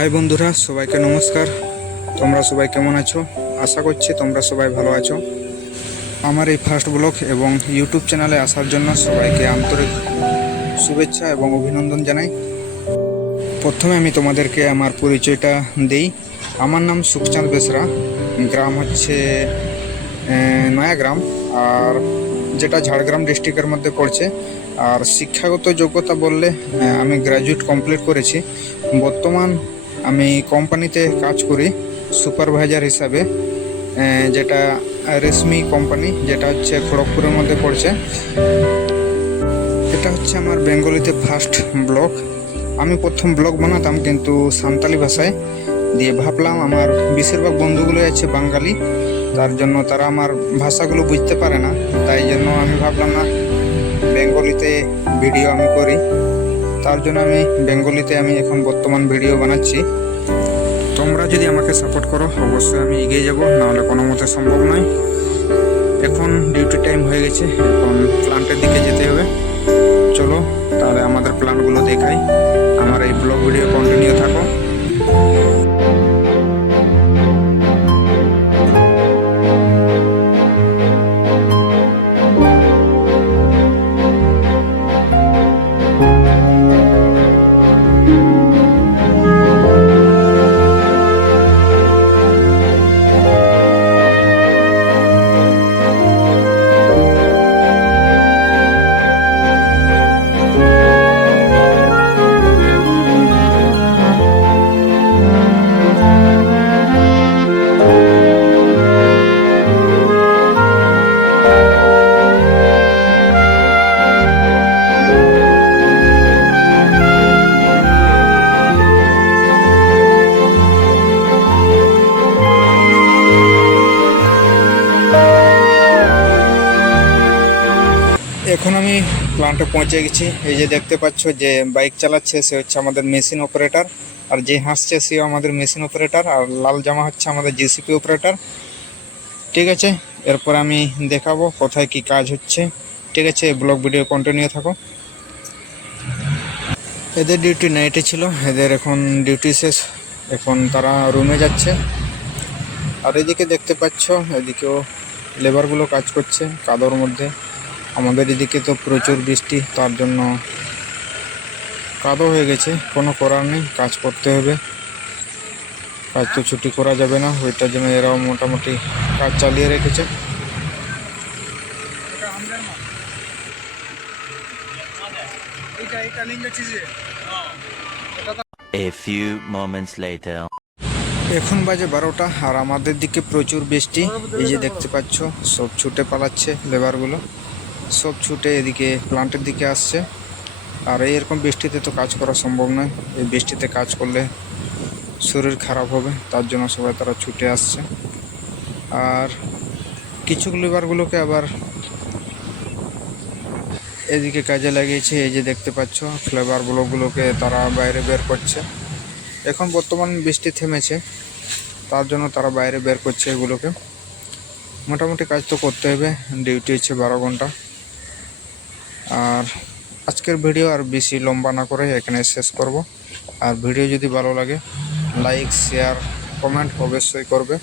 High বন্ধুরা, সবাইকে নমস্কার। তোমরা সবাই কেমন আছো? আশা করছি তোমরা সবাই ভালো আছো। আমার এই ফার্স্ট ব্লগ এবং ইউটিউব চ্যানেলে আসার জন্য সবাইকে আন্তরিক শুভেচ্ছা এবং অভিনন্দন জানাই। প্রথমে আমি তোমাদেরকে আমার পরিচয়টা দেই। আমার নাম সুখচাঁদ বেসরা, গ্রাম হচ্ছে নয়াগ্রাম, আর যেটা ঝাড়গ্রাম ডিস্ট্রিক্টের মধ্যে পড়ছে। আর শিক্ষাগত যোগ্যতা বললে আমি গ্র্যাজুয়েট কমপ্লিট করেছি। বর্তমান আমি কোম্পানিতে কাজ করি সুপারভাইজার হিসাবে, যেটা রেশমি কোম্পানি, যেটা হচ্ছে খড়গপুরের মধ্যে পড়ছে। এটা হচ্ছে আমার বেঙ্গলিতে ফার্স্ট ব্লগ। আমি প্রথম ব্লগ বানাতাম কিন্তু সাঁওতালি ভাষায়, দিয়ে ভাবলাম আমার বেশিরভাগ বন্ধুগুলোই আছে বাঙালি, তার জন্য তারা আমার ভাষাগুলো বুঝতে পারে না, তাই জন্য আমি ভাবলাম না বেঙ্গলিতে ভিডিও আমি করি। তার জন্য আমি বেঙ্গলিতে এখন বর্তমান ভিডিও বানাচ্ছি। তোমরা যদি আমাকে সাপোর্ট করো অবশ্যই আমি এগিয়ে যাব, নাহলে কোনো মতে সম্ভব নয়। এখন ডিউটি টাইম হয়ে গেছে, এখন প্ল্যান্টের দিকে যেতে হবে। চলো তাহলে আমাদের প্ল্যান্টগুলো দেখাই। আমার এই ব্লগ ভিডিও কন্টিনিউ থাকো। এখন আমি প্ল্যান্টে পৌঁছে গেছি। এই যে দেখতে পাচ্ছ যে বাইক চালাচ্ছে সে হচ্ছে আমাদের মেশিন অপারেটর, আর যে হাসছে সেও আমাদের মেশিন অপারেটর, আর লাল জামা হচ্ছে আমাদের জেসিপি অপারেটর। ঠিক আছে, এরপর আমি দেখাবো কোথায় কি কাজ হচ্ছে। ঠিক আছে, ব্লগ ভিডিও কন্টিনিউ থাকো। এদের ডিউটি নাইটে ছিল, এদের এখন ডিউটি শেষ, এখন তারা রুমে যাচ্ছে। আর এদিকে দেখতে পাচ্ছ এদিকেও লেবারগুলো কাজ করছে কাদোর মধ্যে। আমাদের এদিকে তো প্রচুর বৃষ্টি, তার জন্য কাদো হয়ে গেছে। কোনো করার নেই, কাজ করতে হবে, কাজ তো ছুটি করা যাবে না। ওইটার জন্য এরাও মোটামুটি কাজ চালিয়ে রেখেছে। A few moments later. এখন বাজে 12টা, আর আমাদের দিকে প্রচুর বৃষ্টি। এই যে দেখতে পাচ্ছ সব ছুটে পালাচ্ছে, লেবারগুলো সব ছুটে এদিকে প্ল্যান্টের দিকে আসছে। আর এইরকম বৃষ্টিতে তো কাজ করা সম্ভব নয়, এই বৃষ্টিতে কাজ করলে শরীর খারাপ হবে, তার জন্য সবাই তারা ছুটে আসছে। আর কিছু লেবারগুলোকে আবার এদিকে কাজে লাগিয়েছে। এই যে দেখতে পাচ্ছ লেবার ব্লকগুলোকে তারা বাইরে বের করছে। এখন বর্তমান বৃষ্টি থেমেছে, তার জন্য তারা বাইরে বের করছে এগুলোকে। মোটামুটি কাজ তো করতে হবে, ডিউটি হচ্ছে 12 ঘন্টা। আর আজকের ভিডিও আর বেশি লম্বা না করে এখানে শেষ করব। আর ভিডিও যদি ভালো লাগে লাইক, শেয়ার, কমেন্ট অবশ্যই করবে।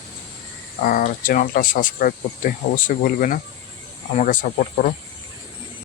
আর চ্যানেলটা সাবস্ক্রাইব করতে অবশ্যই ভুলবে না, আমাকে সাপোর্ট করো।